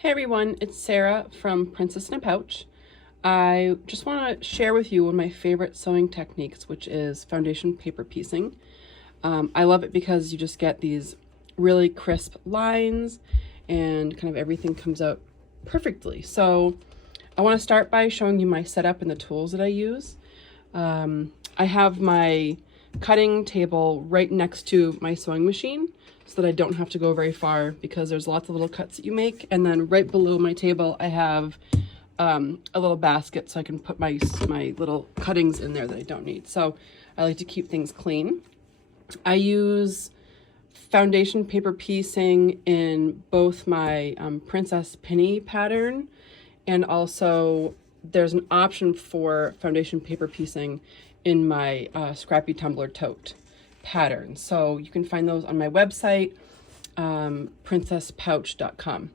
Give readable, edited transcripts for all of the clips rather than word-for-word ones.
Hey everyone, it's Sarah from Princess in a Pouch. I just want to share with you one of my favorite sewing techniques, which is foundation paper piecing. I love it because you just get these really crisp lines and kind of everything comes out perfectly. So I want to start by showing you my setup and the tools that I use. I have my cutting table right next to my sewing machine so that I don't have to go very far because there's lots of little cuts that you make. And then right below my table, I have a little basket so I can put my little cuttings in there that I don't need. So I like to keep things clean. I use foundation paper piecing in both my Princess Pinnie pattern, and also there's an option for foundation paper piecing in my Scrappy Tumbler Tote pattern. So you can find those on my website, princesspouch.com.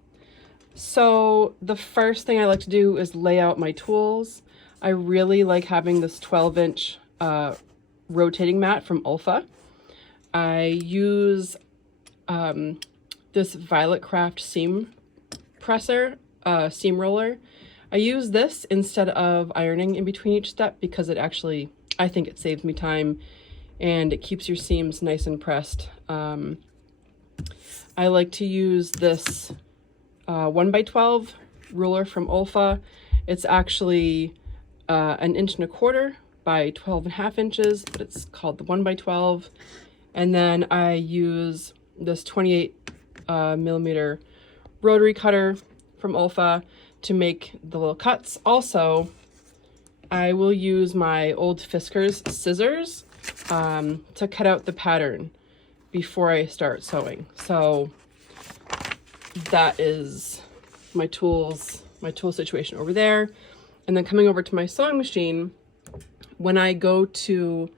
So the first thing I like to do is lay out my tools. I really like having this 12-inch rotating mat from OLFA. I use this Violet Craft seam presser, seam roller. I use this instead of ironing in between each step because it actually, I think it saves me time and it keeps your seams nice and pressed. I like to use this 1x12 ruler from OLFA. It's actually 1 1/4 inch by 12.5 inches, but it's called the 1x12. And then I use this 28 millimeter rotary cutter from OLFA to make the little cuts. Also, I will use my old Fiskars scissors to cut out the pattern before I start sewing. So that is my tool situation over there. And then coming over to my sewing machine, when I go to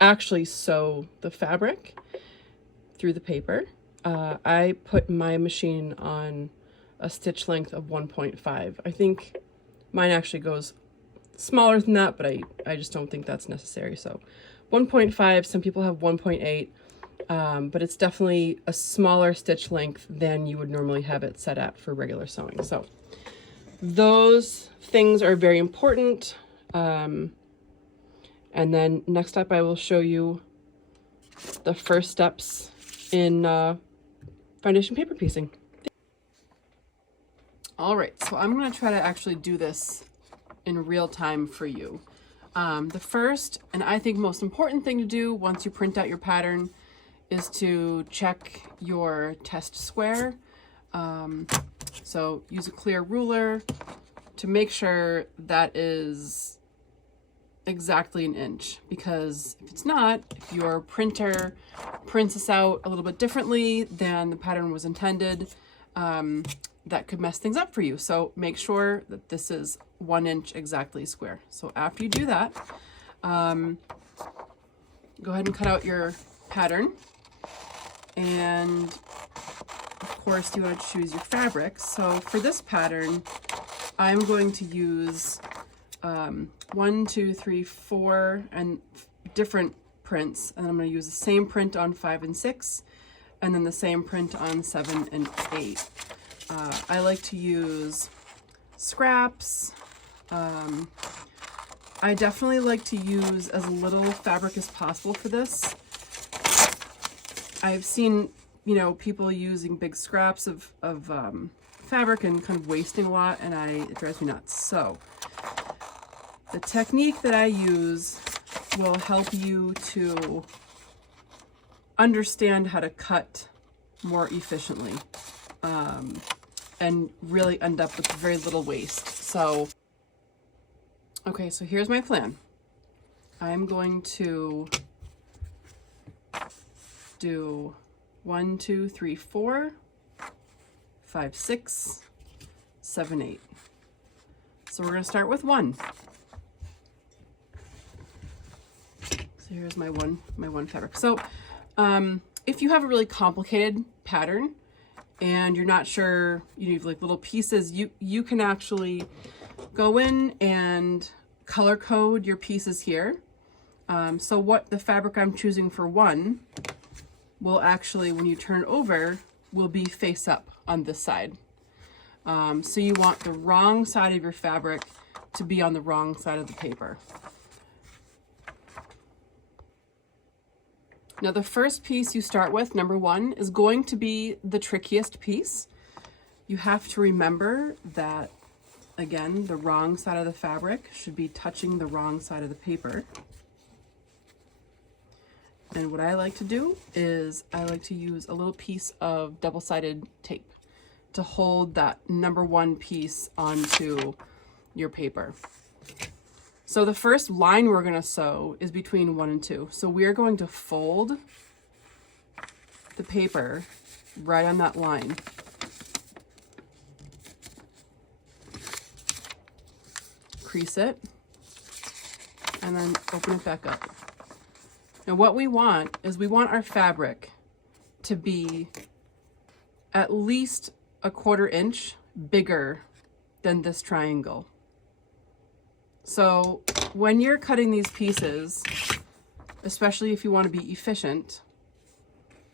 actually sew the fabric through the paper, I put my machine on a stitch length of 1.5. I think mine actually goes smaller than that, but I just don't think that's necessary. So 1.5, some people have 1.8, but it's definitely a smaller stitch length than you would normally have it set at for regular sewing. So those things are very important. And then next up, I will show you the first steps in foundation paper piecing. All right, so I'm gonna try to actually do this in real time for you. The first, and I think most important thing to do once you print out your pattern is to check your test square. So use a clear ruler to make sure that is exactly 1 inch, because if it's not, if your printer prints this out a little bit differently than the pattern was intended, that could mess things up for you. So make sure that this is 1 inch exactly square. So after you do that, go ahead and cut out your pattern. And of course you want to choose your fabrics. So for this pattern, I'm going to use 1, 2, 3, 4 and different prints. And I'm going to use the same print on 5 and 6, and then the same print on 7 and 8. I like to use scraps. I definitely like to use as little fabric as possible for this. I've seen, people using big scraps of fabric and kind of wasting a lot, and it drives me nuts. So the technique that I use will help you to understand how to cut more efficiently. And really end up with very little waste. So, okay, so here's my plan. I'm going to do 1, 2, 3, 4, 5, 6, 7, 8. So we're gonna start with 1. So here's my one fabric. So if you have a really complicated pattern, and you're not sure, you have like little pieces, you can actually go in and color code your pieces here. So what the fabric I'm choosing for 1 will actually, when you turn over, will be face up on this side. So you want the wrong side of your fabric to be on the wrong side of the paper. Now the first piece you start with, number 1, is going to be the trickiest piece. You have to remember that, again, the wrong side of the fabric should be touching the wrong side of the paper. And what I like to do is I like to use a little piece of double-sided tape to hold that number 1 piece onto your paper. So the first line we're going to sew is between 1 and 2. So we are going to fold the paper right on that line. Crease it, and then open it back up. Now what we want is we want our fabric to be at least a 1/4 inch bigger than this triangle. So when you're cutting these pieces, especially if you want to be efficient,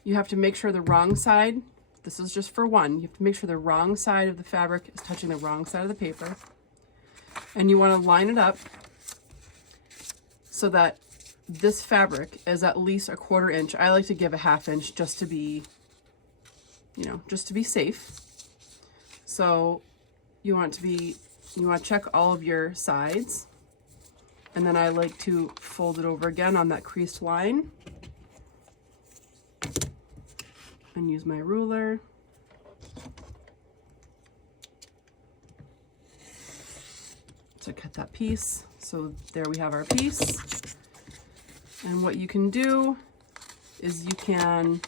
you have to make sure the wrong side, this is just for one, you have to make sure the wrong side of the fabric is touching the wrong side of the paper. And you want to line it up so that this fabric is at least a 1/4 inch. I like to give a 1/2 inch just to be, you know, just to be safe. So you want to check all of your sides. And then I like to fold it over again on that creased line and use my ruler. To cut that piece. So there we have our piece. And what you can do is you can,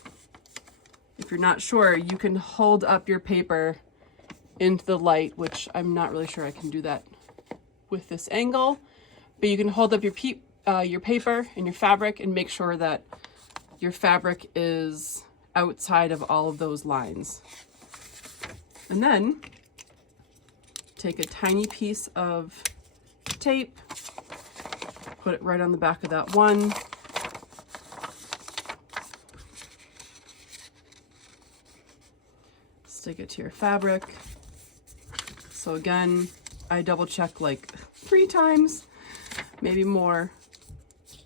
if you're not sure, you can hold up your paper into the light, which I'm not really sure I can do that with this angle, but you can hold up your paper and your fabric and make sure that your fabric is outside of all of those lines. And then take a tiny piece of tape, put it right on the back of that one. Stick it to your fabric. So again, I double check like 3 times, maybe more.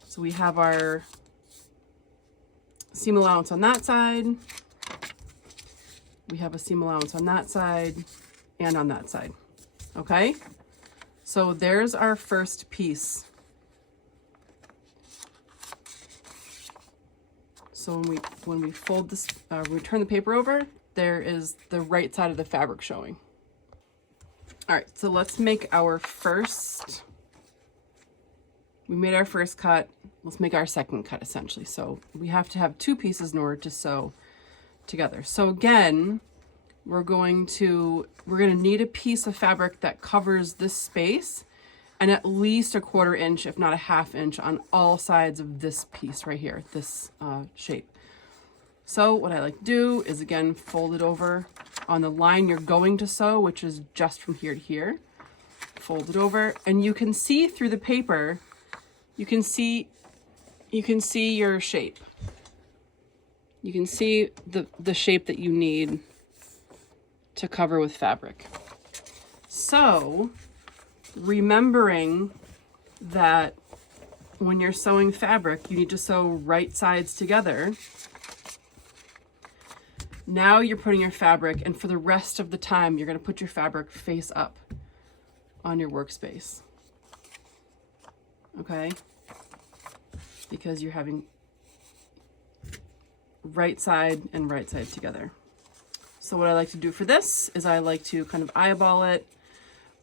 So we have our seam allowance on that side. We have a seam allowance on that side and on that side. Okay, so there's our first piece. So when we fold this, we turn the paper over, there is the right side of the fabric showing. All right, so let's make our first, we made our first cut, let's make our second cut essentially. So we have to have 2 pieces in order to sew together. So again, we're going to need a piece of fabric that covers this space and at least a 1/4 inch, if not a 1/2 inch, on all sides of this piece right here, this shape. So what I like to do is again, fold it over on the line you're going to sew, which is just from here to here. Fold it over, and you can see through the paper, you can see your shape. You can see the shape that you need to cover with fabric. So remembering that when you're sewing fabric, you need to sew right sides together. Now you're putting your fabric, and for the rest of the time, you're going to put your fabric face up on your workspace. Okay? Because you're having right side and right side together. So what I like to do for this is I like to kind of eyeball it.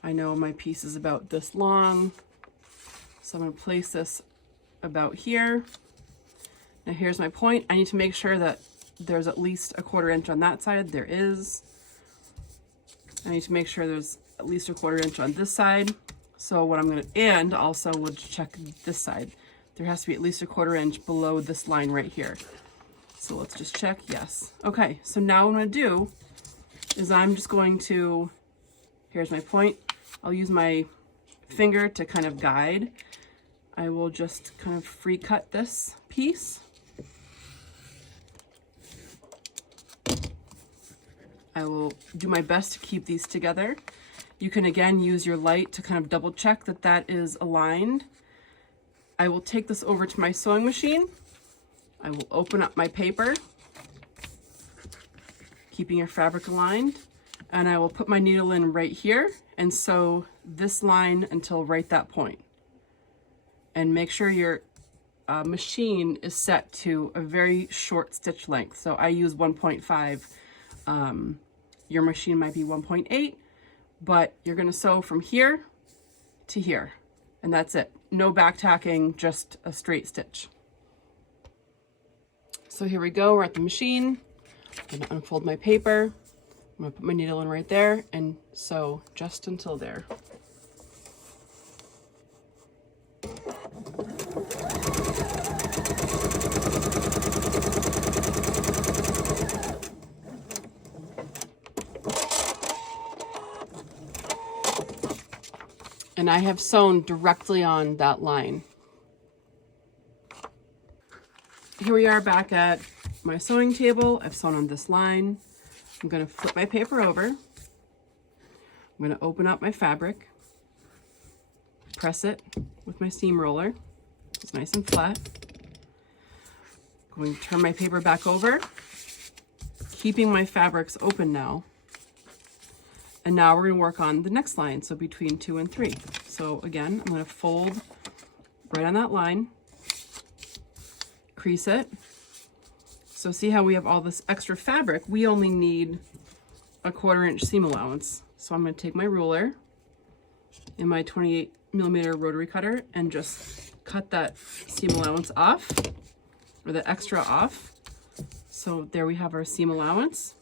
I know my piece is about this long, so I'm going to place this about here. Now here's my point. I need to make sure that there's at least a 1/4 inch on that side. There is. I need to make sure there's at least a 1/4 inch on this side. So what I'm going to, and also we'll check this side. There has to be at least a 1/4 inch below this line right here. So let's just check, yes. Okay, so now what I'm going to do is I'm just going to, here's my point. I'll use my finger to kind of guide. I will just kind of free cut this piece. I will do my best to keep these together. You can again use your light to kind of double check that that is aligned. I will take this over to my sewing machine. I will open up my paper, keeping your fabric aligned, and I will put my needle in right here and sew this line until right that point. And make sure your machine is set to a very short stitch length. So I use 1.5. Your machine might be 1.8, but you're gonna sew from here to here, and that's it. No back tacking, just a straight stitch. So here we go, we're at the machine. I'm gonna unfold my paper. I'm gonna put my needle in right there and sew just until there. And I have sewn directly on that line. Here we are back at my sewing table. I've sewn on this line. I'm going to flip my paper over. I'm going to open up my fabric, press it with my seam roller. It's nice and flat. I'm going to turn my paper back over, keeping my fabrics open now. And now we're going to work on the next line, so between 2 and 3. So again, I'm going to fold right on that line, crease it. So see how we have all this extra fabric? We only need a 1/4 inch seam allowance. So I'm going to take my ruler and my 28mm rotary cutter and just cut that seam allowance off, or the extra off. So there we have our seam allowance.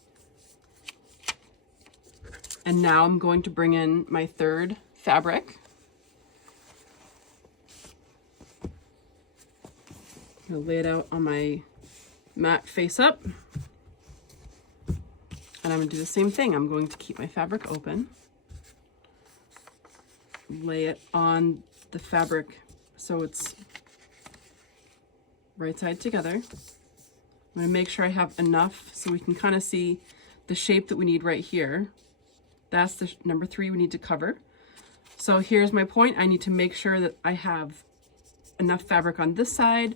And now I'm going to bring in my 3rd fabric. I'm going to lay it out on my mat face up. And I'm going to do the same thing. I'm going to keep my fabric open. Lay it on the fabric so it's right side together. I'm going to make sure I have enough so we can kind of see the shape that we need right here. That's the number 3 we need to cover. So here's my point. I need to make sure that I have enough fabric on this side,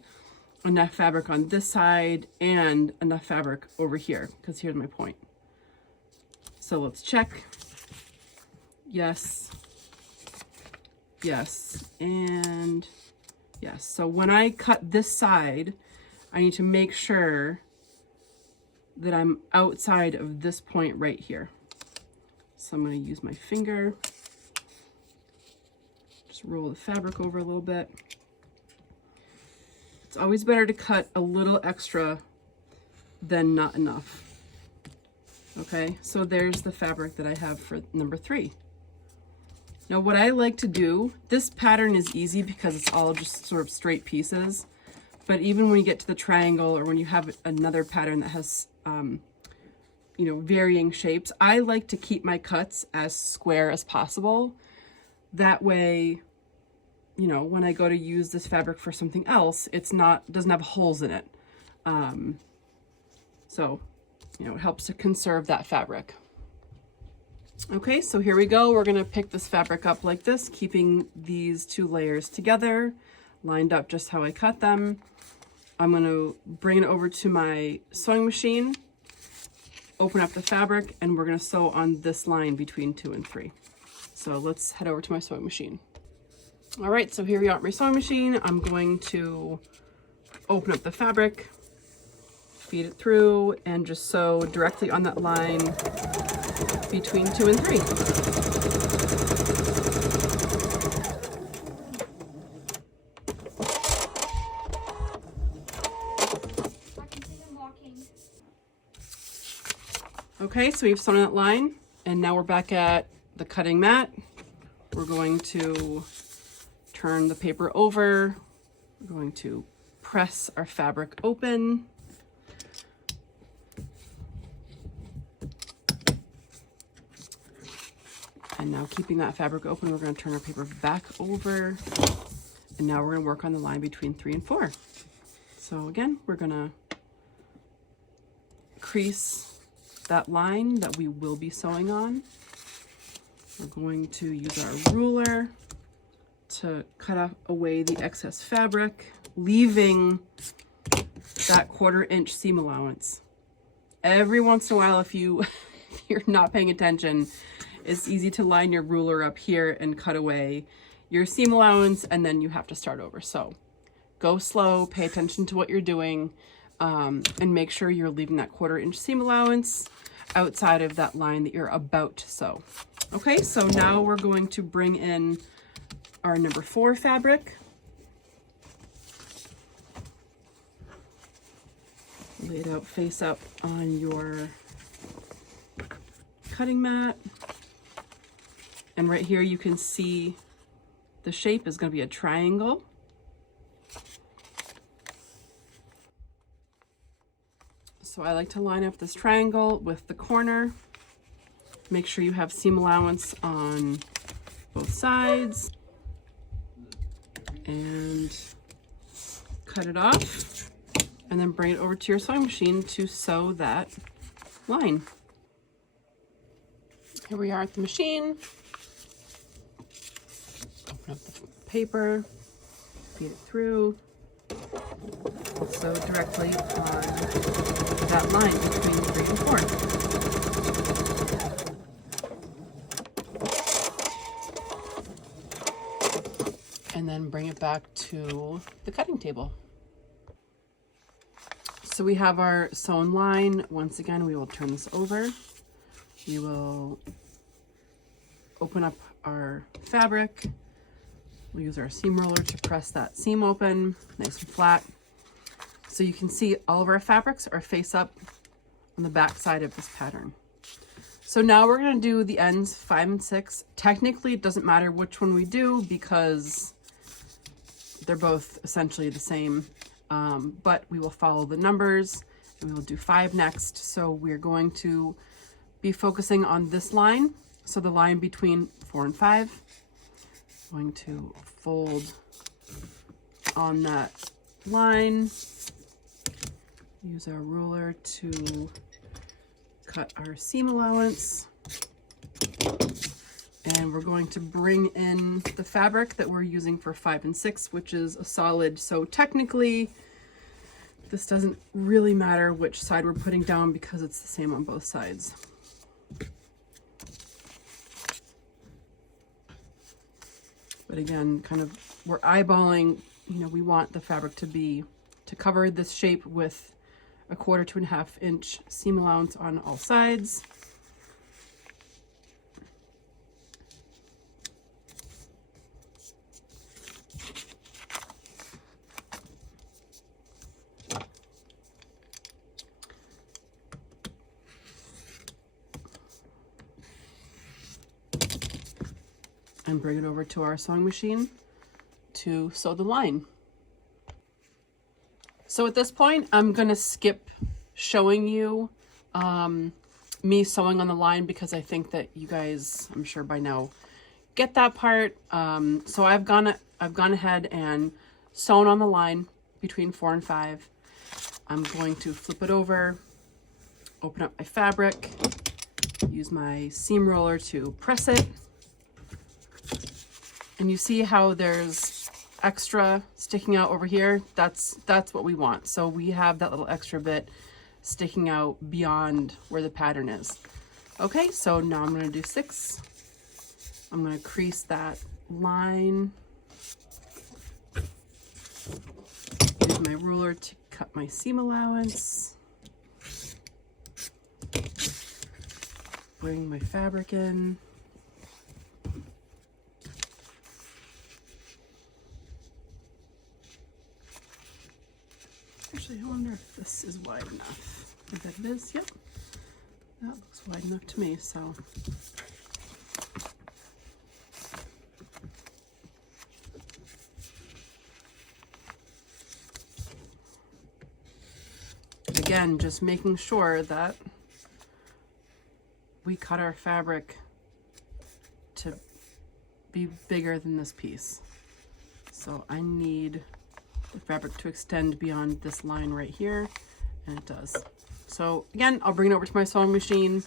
enough fabric on this side, and enough fabric over here, because here's my point. So let's check. Yes, yes, and yes. So when I cut this side, I need to make sure that I'm outside of this point right here. So I'm going to use my finger, just roll the fabric over a little bit. It's always better to cut a little extra than not enough. Okay, so there's the fabric that I have for number 3. Now what I like to do, this pattern is easy because it's all just sort of straight pieces, but even when you get to the triangle or when you have another pattern that has you know, varying shapes, I like to keep my cuts as square as possible. That way, you know, when I go to use this fabric for something else, doesn't have holes in it. So, you know, it helps to conserve that fabric. Okay, so here we go. We're gonna pick this fabric up like this, keeping these 2 layers together, lined up just how I cut them. I'm gonna bring it over to my sewing machine, open up the fabric, and we're gonna sew on this line between 2 and 3. So let's head over to my sewing machine. All right, so here we are at my sewing machine. I'm going to open up the fabric, feed it through, and just sew directly on that line between 2 and 3. Okay, so we've sewn on that line, and now we're back at the cutting mat. We're going to turn the paper over. We're going to press our fabric open. And now keeping that fabric open, we're going to turn our paper back over. And now we're going to work on the line between 3 and 4. So again, we're going to crease that line that we will be sewing on. We're going to use our ruler to cut away the excess fabric, leaving that 1/4 inch seam allowance. Every once in a while, if you're not paying attention, it's easy to line your ruler up here and cut away your seam allowance, and then you have to start over. So go slow, pay attention to what you're doing, and make sure you're leaving that 1/4 inch seam allowance outside of that line that you're about to sew. Okay, so now we're going to bring in our number 4 fabric. Lay it out face up on your cutting mat. And right here you can see the shape is going to be a triangle. So I like to line up this triangle with the corner. Make sure you have seam allowance on both sides. And cut it off. And then bring it over to your sewing machine to sew that line. Here we are at the machine. Open up the paper, feed it through, sew directly on that line between 3 and 4. And then bring it back to the cutting table. So we have our sewn line. Once again, we will turn this over. We will open up our fabric. We'll use our seam roller to press that seam open, nice and flat. So you can see all of our fabrics are face up on the back side of this pattern. So now we're going to do the ends 5 and 6. Technically, it doesn't matter which one we do because they're both essentially the same, but we will follow the numbers and we will do 5 next. So we're going to be focusing on this line. So the line between 4 and 5. Going to fold on that line, use our ruler to cut our seam allowance, and we're going to bring in the fabric that we're using for 5 and 6, which is a solid. So technically this doesn't really matter which side we're putting down because it's the same on both sides. But again, kind of we're eyeballing, you know, we want the fabric to cover this shape with a 1/4 to 1/2 inch seam allowance on all sides. And bring it over to our sewing machine to sew the line. So at this point, I'm gonna skip showing you me sewing on the line because I think that you guys, I'm sure by now, get that part. So I've gone ahead and sewn on the line between 4 and 5. I'm going to flip it over, open up my fabric, use my seam roller to press it. And you see how there's extra sticking out over here? That's what we want. So we have that little extra bit sticking out beyond where the pattern is. Okay, so now I'm going to do 6. I'm going to crease that line. Use my ruler to cut my seam allowance. Bring my fabric in. Actually, I wonder if this is wide enough. I bet it is. Yep. That looks wide enough to me, so. Again, just making sure that we cut our fabric to be bigger than this piece. So I need the fabric to extend beyond this line right here, and it does. So again, I'll bring it over to my sewing machine.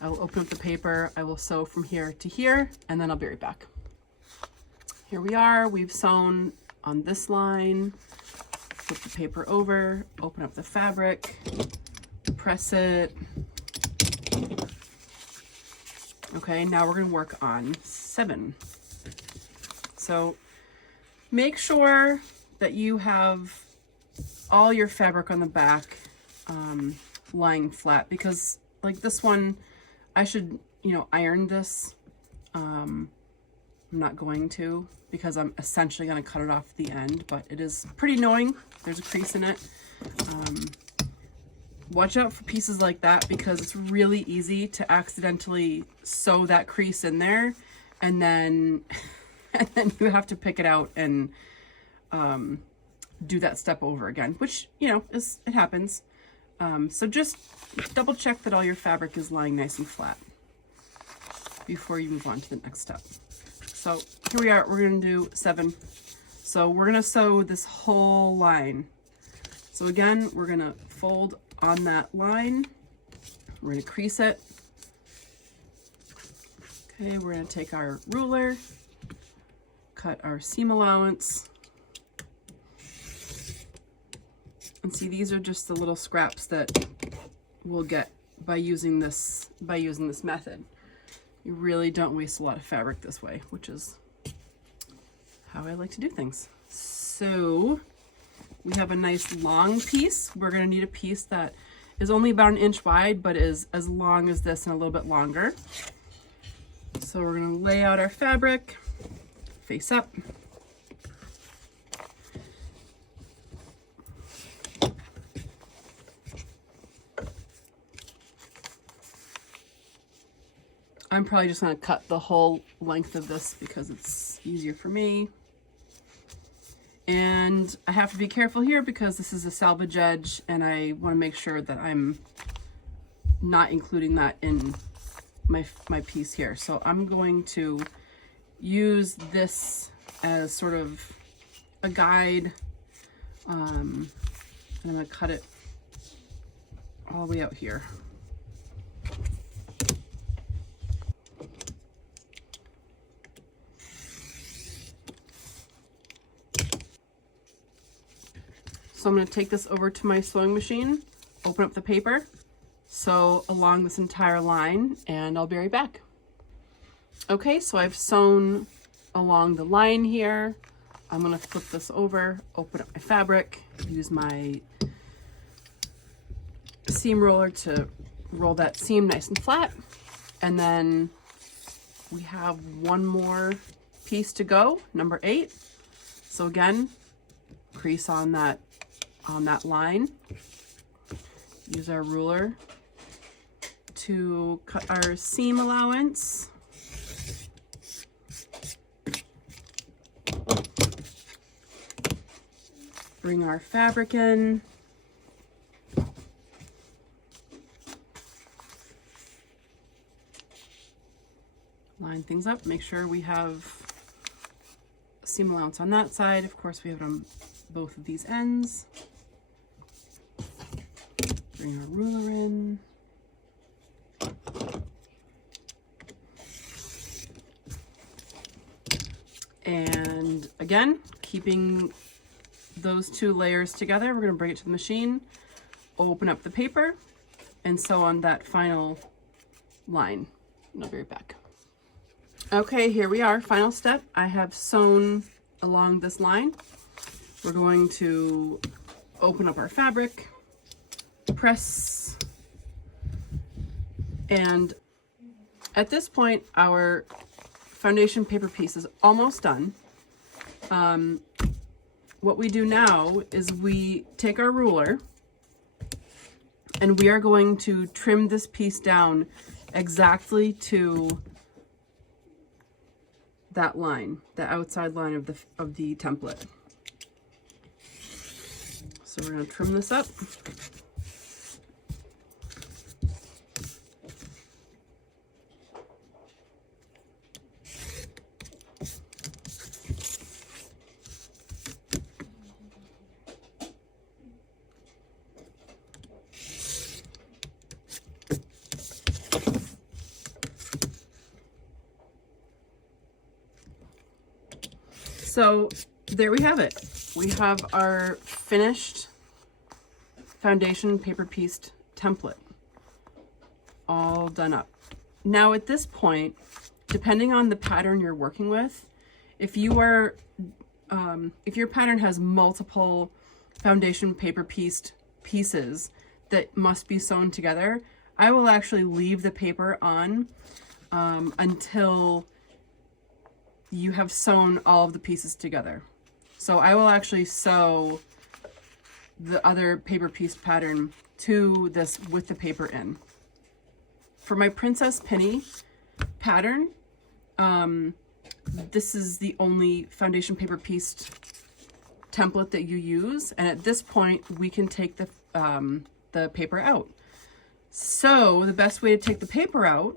I will open up the paper. I will sew from here to here, and then I'll be right back. Here we are. We've sewn on this line. Flip the paper over, open up the fabric, press it. Okay, now we're going to work on 7. So make sure that you have all your fabric on the back lying flat, because like this one, I should, you know, iron this. I'm not going to, because I'm essentially going to cut it off at the end, but it is pretty annoying. There's a crease in it. Watch out for pieces like that, because it's really easy to accidentally sew that crease in there, and then you have to pick it out and do that step over again, which, you know, it happens. So just double check that all your fabric is lying nice and flat before you move on to the next step. So here we are, we're going to do 7. So we're going to sew this whole line. So again, we're going to fold on that line. We're going to crease it. Okay, we're going to take our ruler, cut our seam allowance. And see, these are just the little scraps that we'll get by using this method. You really don't waste a lot of fabric this way, which is how I like to do things. So we have a nice long piece. We're going to need a piece that is only about 1 inch wide, but is as long as this and a little bit longer. So we're going to lay out our fabric face up. I'm probably just going to cut the whole length of this because it's easier for me. And I have to be careful here because this is a salvage edge, and I want to make sure that I'm not including that in my piece here. So I'm going to use this as sort of a guide. And I'm going to cut it all the way out here. So I'm going to take this over to my sewing machine, open up the paper, sew along this entire line, and I'll be right back. Okay, so I've sewn along the line here. I'm going to flip this over, open up my fabric, use my seam roller to roll that seam nice and flat. And then we have one more piece to go, number 8. So again, crease on that line. Use our ruler to cut our seam allowance. Bring our fabric in. Line things up, make sure we have a seam allowance on that side. Of course, we have it on both of these ends. Bring our ruler in. And again, keeping those 2 layers together, we're going to bring it to the machine, open up the paper, and sew on that final line. And I'll be right back. Okay, here we are, final step. I have sewn along this line. We're going to open up our fabric, press, and at this point our foundation paper piece is almost done. What we do now is we take our ruler and we are going to trim this piece down exactly to that line, the outside line of the template. So we're going to trim this up. So there we have it. We have our finished foundation paper pieced template all done up. Now at this point, depending on the pattern you're working with, if your pattern has multiple foundation paper pieced pieces that must be sewn together, I will actually leave the paper on until you have sewn all of the pieces together. So I will actually sew the other paper pieced pattern to this with the paper in. For my Princess Pinnie pattern, this is the only foundation paper pieced template that you use, and at this point we can take the paper out. So the best way to take the paper out,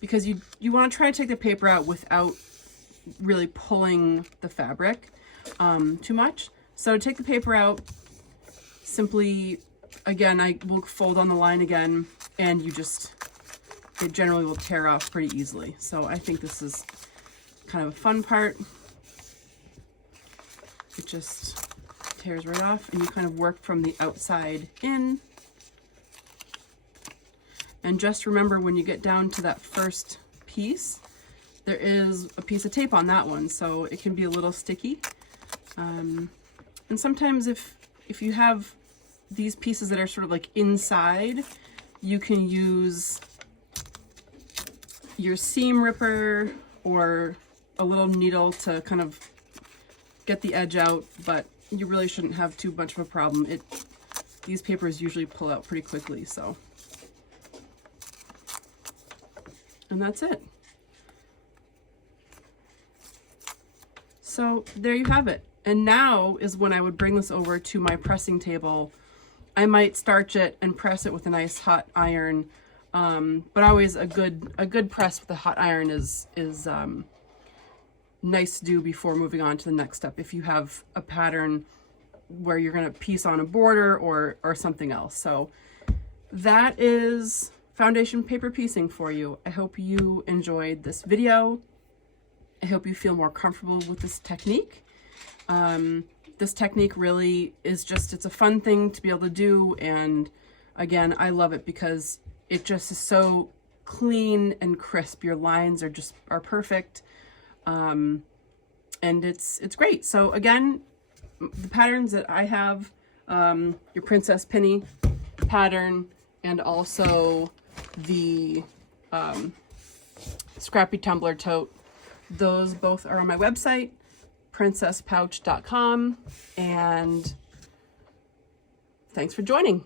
because you want to try to take the paper out without really pulling the fabric too much. So to take the paper out, simply, again, I will fold on the line again, and it generally will tear off pretty easily. So I think this is kind of a fun part. It just tears right off, and you kind of work from the outside in. And just remember, when you get down to that first piece, there is a piece of tape on that one, so it can be a little sticky. And sometimes if you have these pieces that are sort of like inside, you can use your seam ripper or a little needle to kind of get the edge out, but you really shouldn't have too much of a problem. These papers usually pull out pretty quickly, so. And that's it. So there you have it. And now is when I would bring this over to my pressing table. I might starch it and press it with a nice hot iron, but always a good press with a hot iron is nice to do before moving on to the next step, if you have a pattern where you're going to piece on a border or something else. So that is foundation paper piecing for you. I hope you enjoyed this video. I hope you feel more comfortable with this technique. This technique really is it's a fun thing to be able to do, and again, I love it because it just is so clean and crisp. Your lines are perfect, and it's great. So again, the patterns that I have, your Princess Pinnie pattern, and also the Scrappy Tumbler Tote, those both are on my website, princesspouch.com, and thanks for joining.